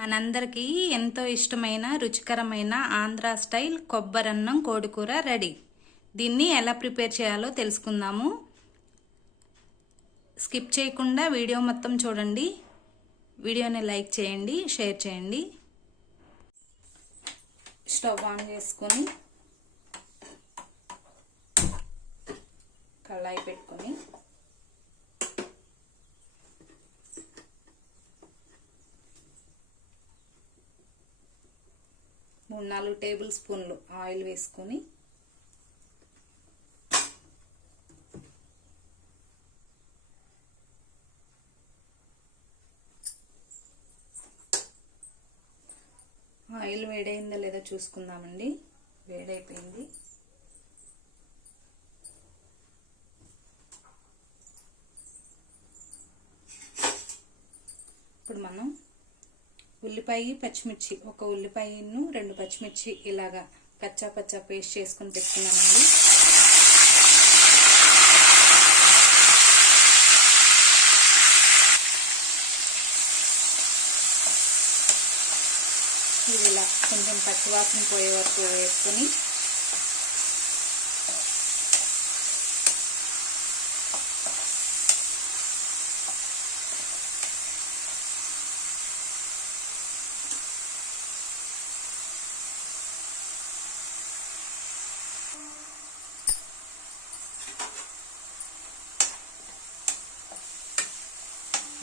మనందరికీ ఎంతో ఇష్టమైన రుచికరమైన ఆంధ్ర స్టైల్ కొబ్బరన్నం కోడికూర రెడీ. దీన్ని ఎలా ప్రిపేర్ చేయాలో తెలుసుకుందాము. స్కిప్ చేయకుండా వీడియో మొత్తం చూడండి. వీడియోని లైక్ చేయండి, షేర్ చేయండి. స్టవ్ ఆన్ చేసుకొని కళాయి పెట్టుకొని 3-4 టేబుల్ స్పూన్లు ఆయిల్ వేసుకొని ఆయిల్ వేడైందో లేదో చూసుకుందామండి. వేడైపోయింది. ఇప్పుడు మనం ఉల్లిపాయ పచ్చిమిర్చి, ఒక ఉల్లిపాయను 2 పచ్చిమిర్చి ఇలాగా పచ్చా పేస్ట్ చేసుకొని పెట్టుకున్నామండి. ఇది ఇలా కొంచెం పచ్చివాసన పోయే వరకు వేసుకొని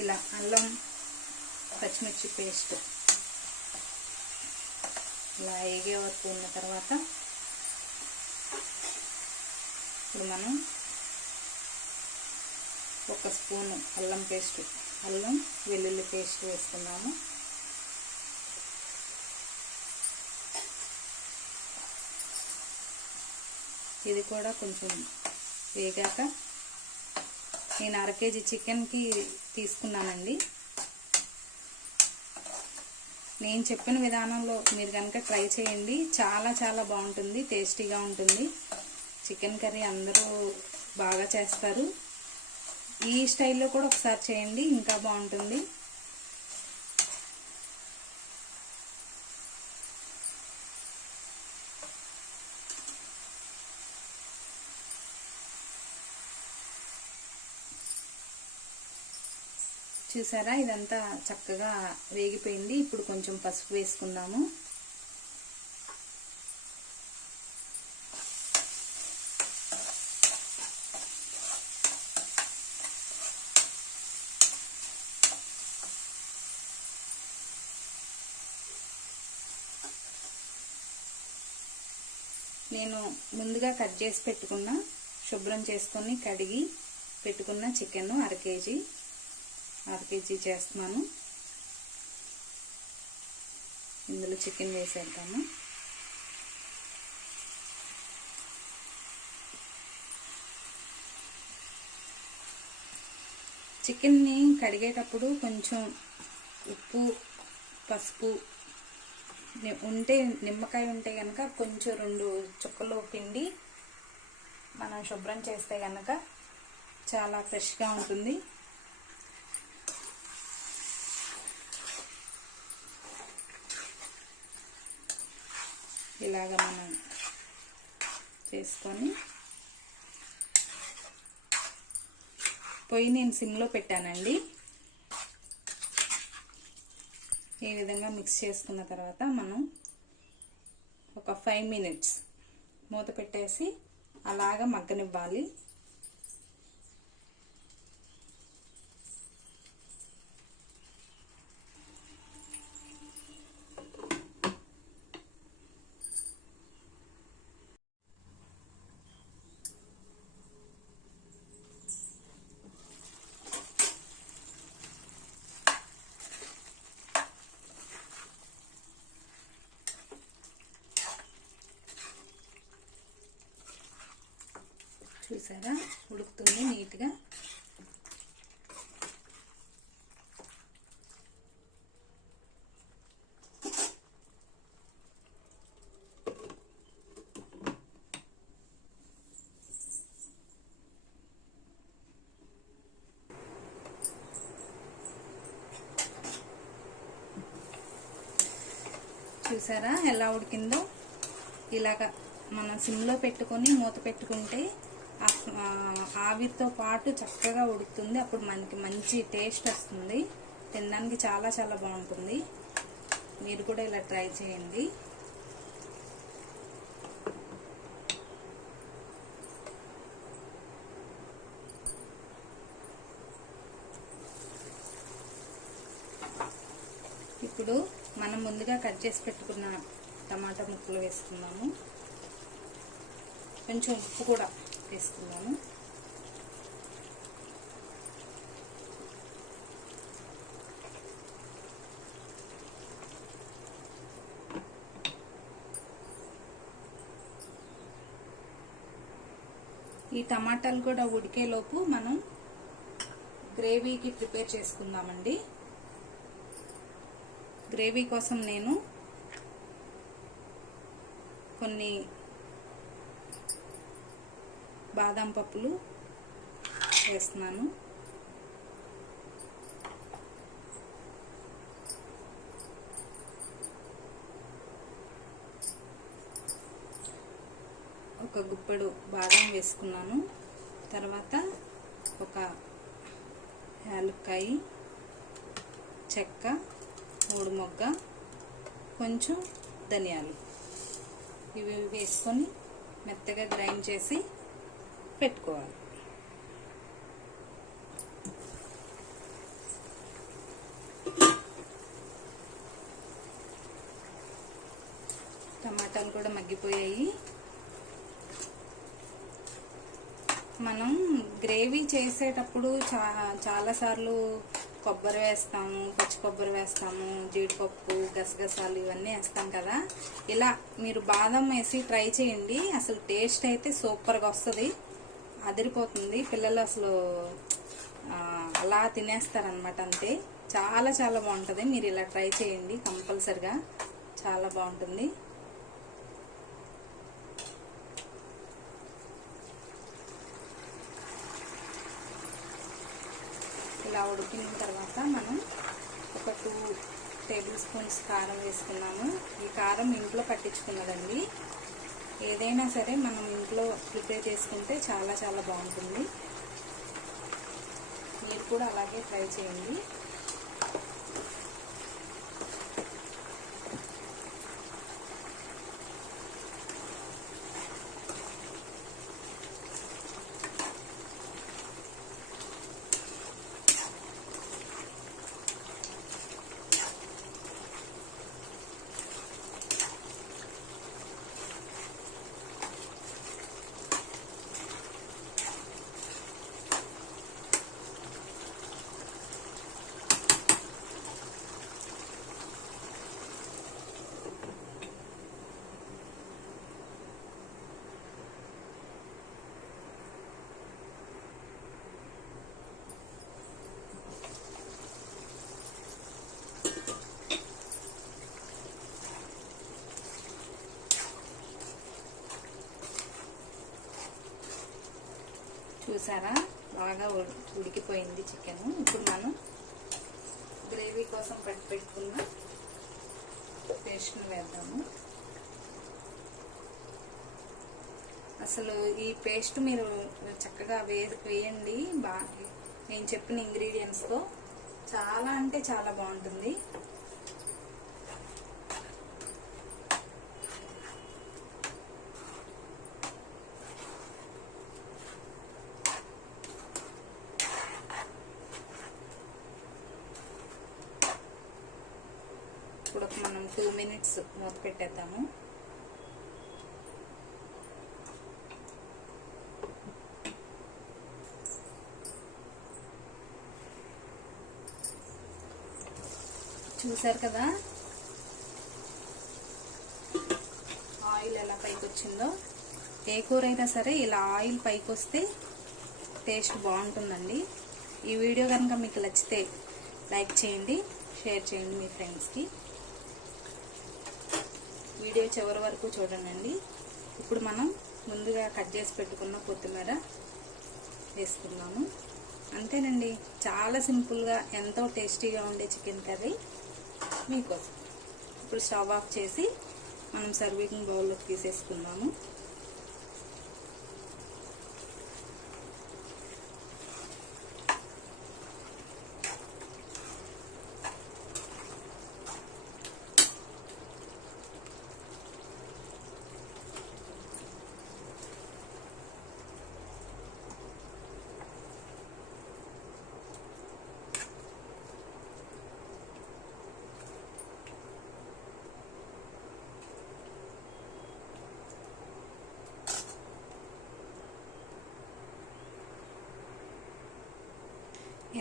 ఇలా అల్లం పచ్చిమిర్చి పేస్ట్ ఇలా వేగే వరకు ఉన్న తర్వాత ఇప్పుడు మనం 1 స్పూను అల్లం వెల్లుల్లి పేస్ట్ వేసుకున్నాము. ఇది కూడా కొంచెం వేగాక నేను 1/2 కేజీ చికెన్కి తీసుకున్నానండి. నేను చెప్పిన విధానంలో మీరు కనుక ట్రై చేయండి. చాలా బాగుంటుంది, టేస్టీగా ఉంటుంది. చికెన్ కర్రీ అందరూ బాగా చేస్తారు. ఈ స్టైల్లో కూడా ఒకసారి చేయండి, ఇంకా బాగుంటుంది. చూసారా, ఇదంతా చక్కగా వేగిపోయింది. ఇప్పుడు కొంచెం పసుపు వేసుకుందాము. నేను ముందుగా కట్ చేసి పెట్టుకున్న, శుభ్రం చేసుకొని కడిగి పెట్టుకున్న చికెన్ 1/2 కేజీ చేస్తున్నాను. ఇందులో చికెన్ వేసేద్దాము. చికెన్ని కడిగేటప్పుడు కొంచెం ఉప్పు, పసుపు ఉంటే, నిమ్మకాయ ఉంటే కనుక కొంచెం 2 చుక్కలు పిండి మనం శుభ్రం చేస్తే కనుక చాలా ఫ్రెష్గా ఉంటుంది. ఇలాగ మనం చేసుకొని పొయ్యి నేను సిమ్లో పెట్టానండి. ఈ విధంగా మిక్స్ చేసుకున్న తర్వాత మనం ఒక 5 మినిట్స్ మూత పెట్టేసి అలాగ మగ్గనివ్వాలి. చూసారా, ఉడుకుతుంది నీట్గా. చూసారా ఎలా ఉడికిందో? ఇలాగా మనం సిమ్లో పెట్టుకొని మూత పెట్టుకుంటే ఆవిరితో పాటు చక్కగా ఉడుకుతుంది. అప్పుడు మనకి మంచి టేస్ట్ వస్తుంది, తినడానికి చాలా చాలా బాగుంటుంది. మీరు కూడా ఇలా ట్రై చేయండి. ఇప్పుడు మనం ముందుగా కట్ చేసి పెట్టుకున్న టమాటా ముక్కలు వేసుకున్నాము. కొంచెం ఉప్పు కూడా వేసుకున్నాము. ఈ టమాటాలు కూడా ఉడికేలోపు మనం గ్రేవీకి ప్రిపేర్ చేసుకుందామండి. గ్రేవీ కోసం నేను కొన్ని బాదం పప్పులు వేస్తున్నాను. ఒక గుప్పెడు బాదం వేసుకున్నాను. తర్వాత ఒక యాలక్కాయ, చెక్క, 3 మొగ్గ, కొంచెం ధనియాలు ఇవి వేసుకొని మెత్తగా గ్రైండ్ చేసి పెట్టుకోవాలి. టమాటాలు కూడా మగ్గిపోయాయి. మనం గ్రేవీ చేసేటప్పుడు చాలాసార్లు కొబ్బరి వేస్తాము, పచ్చి కొబ్బరి వేస్తాము, జీడిపప్పు, గసగసాలు ఇవన్నీ వేస్తాం కదా. ఇలా మీరు బాదం వేసి ట్రై చేయండి. అసలు టేస్ట్ అయితే సూపర్గా వస్తుంది, అదిరిపోతుంది. పిల్లలు అసలు అలా తినేస్తారనమాట, అంతే. చాలా చాలా బాగుంటుంది. మీరు ఇలా ట్రై చేయండి కంపల్సరిగా, చాలా బాగుంటుంది. ఇలా ఉడికిన తర్వాత మనం ఒక 2 టేబుల్ స్పూన్స్ కారం వేసుకున్నాము. ఈ కారం ఇంట్లో పట్టించుకున్నదండి. ఏదైనా సరే మనం ఇంట్లో ప్రిపేర్ చేసుకుంటే చాలా చాలా బాగుంటుంది. మీరు కూడా అలాగే ట్రై చేయండి. చూసారా బాగా ఉడికిపోయింది చికెన్. ఇప్పుడు మనం గ్రేవీ కోసం పెట్టుకున్న పేస్ట్ను వేద్దాము. అసలు ఈ పేస్ట్ మీరు చక్కగా వేయండి. బాగా నేను చెప్పిన ఇంగ్రీడియంట్స్తో చాలా అంటే చాలా బాగుంటుంది. ఇప్పుడు మనం 2 మినిట్స్ మూత పెట్టేద్దాము. చూసారు కదా ఆయిల్ ఎలా పైకి వచ్చిందో. ఏ కూర అయినా సరే ఇలా ఆయిల్ పైకి వస్తే టేస్ట్ బాగుంటుందండి. ఈ వీడియో కనుక మీకు నచ్చితే లైక్ చేయండి, షేర్ చేయండి మీ ఫ్రెండ్స్కి. వీడియో చివరి వరకు చూడండి. ఇప్పుడు మనం ముందుగా కట్ చేసి పెట్టుకున్న కొత్తిమీర వేసుకున్నాము. అంతేనండి, చాలా సింపుల్గా ఎంతో టేస్టీగా ఉండే చికెన్ కర్రీ మీకోసం. ఇప్పుడు స్టవ్ ఆఫ్ చేసి మనం సర్వింగ్ బౌల్లోకి తీసేసుకుందాము.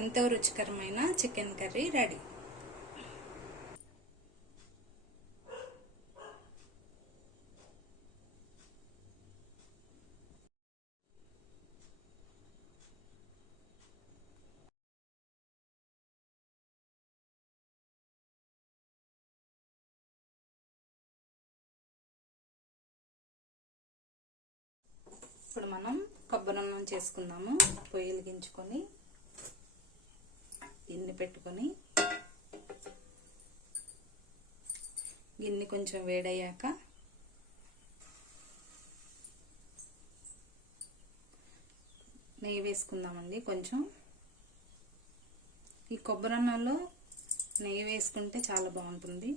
ఎంతో రుచికరమైన చికెన్ కర్రీ రెడీ. ఇప్పుడు మనం కొబ్బరన్నం చేసుకుందాము. పొయ్యి వెలిగించుకొని గిన్నె పెట్టుకొని, గిన్నె కొంచెం వేడయ్యాక నెయ్యి వేసుకుందామండి. కొంచెం ఈ కొబ్బరన్నంలో నెయ్యి వేసుకుంటే చాలా బాగుంటుంది.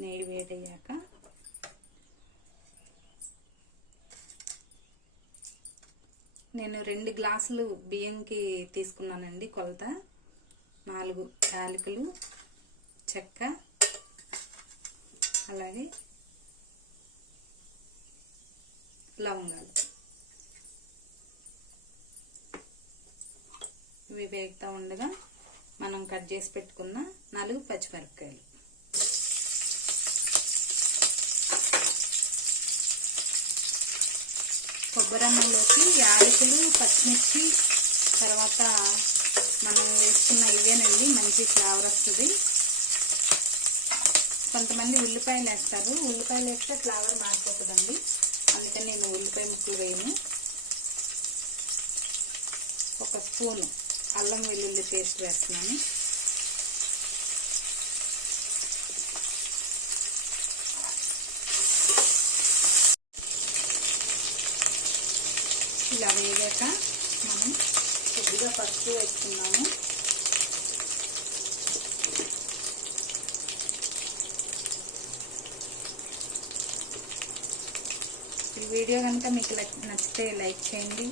నెయ్యి వేడయ్యాక నేను 2 గ్లాసులు బియ్యంకి తీసుకున్నానండి కొలత. 4 యాలకులు, చెక్క, అలాగే లవంగాలు ఇవి వేగుతూ ఉండగా మనం కట్ చేసి పెట్టుకున్న 4 పచ్చిమిరపకాయలు, కొబ్బరన్నంలోకి యాలకులు, పచ్చిమిర్చి, తర్వాత మనం వేసుకున్న ఇవేనండి మంచి ఫ్లేవర్ వస్తుంది. కొంతమంది ఉల్లిపాయలు వేస్తారు, ఉల్లిపాయలు వేస్తే ఫ్లేవర్ మారిపోతుందండి. అందుకని నేను ఉల్లిపాయ ముక్కలు వేయను. 1 స్పూను అల్లం వెల్లుల్లి పేస్ట్ వేస్తున్నాను. ఇలా వేగాక మనం కొద్దిగా పసుపు వేసుకున్నాము. ఈ వీడియో కనుక మీకు నచ్చితే లైక్ చేయండి,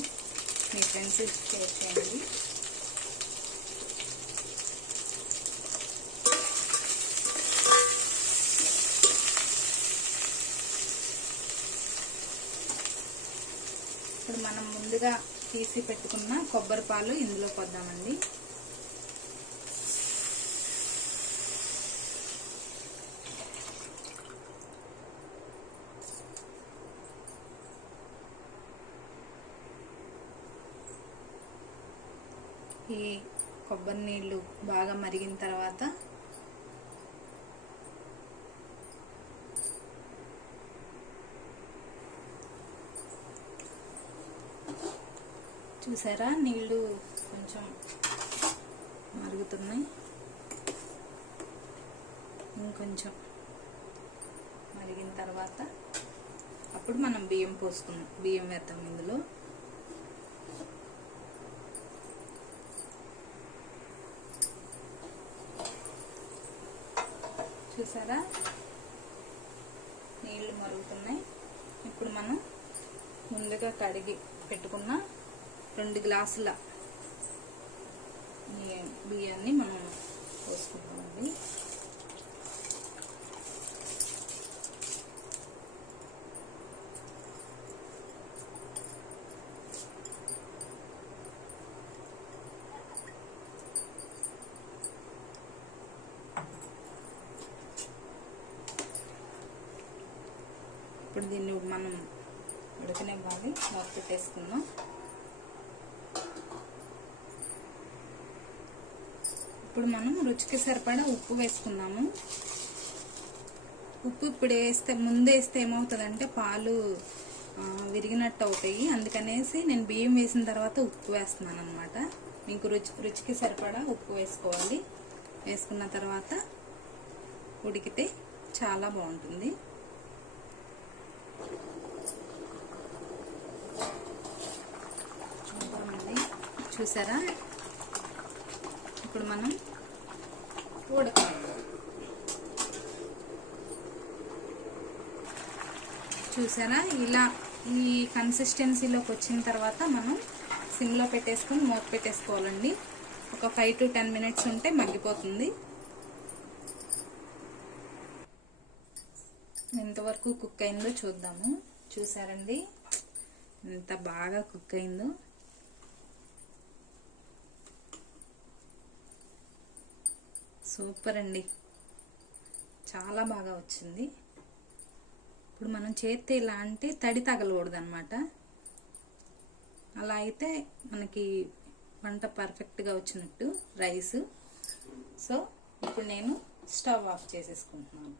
మీ ఫ్రెండ్స్కి షేర్ చేయండి. ఇప్పుడు మనం ముందుగా తీసి పెట్టుకున్న కొబ్బరి పాలు ఇందులో పోద్దామండి. ఈ కొబ్బరి నీళ్ళు బాగా మరిగిన తర్వాత చూసారా నీళ్ళు కొంచెం మరుగుతున్నాయి. ఇంకొంచెం మరిగిన తర్వాత అప్పుడు మనం బియ్యం పోసుకున్నాం, బియ్యం వేద్దాం ఇందులో. చూసారా నీళ్ళు మరుగుతున్నాయి. ఇప్పుడు మనం ముందుగా కడిగి పెట్టుకున్న 2 గ్లాసుల బియ్యాన్ని మనం పోసుకుంటామండి. ఇప్పుడు దీన్ని మనం ఉడకనివ్వాలి, మూత పెట్టేసుకుందాం. ఇప్పుడు మనం రుచికి సరిపడా ఉప్పు వేసుకున్నాము. ఉప్పు ఇప్పుడు వేస్తే ముందు వేస్తే ఏమవుతుందంటే పాలు విరిగినట్టు అవుతాయి. అందుకనేసి నేను బియ్యం వేసిన తర్వాత ఉప్పు వేస్తున్నాను అనమాట. మీకు రుచికి సరిపడా ఉప్పు వేసుకోవాలి. వేసుకున్న తర్వాత ఉడికితే చాలా బాగుంటుంది. చూద్దామండి, చూసారా? ఇప్పుడు మనం చూసారా, ఇలా ఈ కన్సిస్టెన్సీలోకి వచ్చిన తర్వాత మనం సిమ్లో పెట్టేసుకొని మూత పెట్టేసుకోవాలండి. ఒక 5 to 10 minutes ఉంటే మగ్గిపోతుంది. ఎంతవరకు కుక్ అయిందో చూద్దాము. చూసారండి ఎంత బాగా కుక్ అయిందో. సూపర్ అండి, చాలా బాగా వచ్చింది. ఇప్పుడు మనం చేస్తే ఇలా అంటే తడి తగలకూడదు అనమాట. అలా అయితే మనకి వంట పర్ఫెక్ట్గా వచ్చినట్టు రైస్. సో ఇప్పుడు నేను స్టవ్ ఆఫ్ చేసేసుకుంటున్నాను.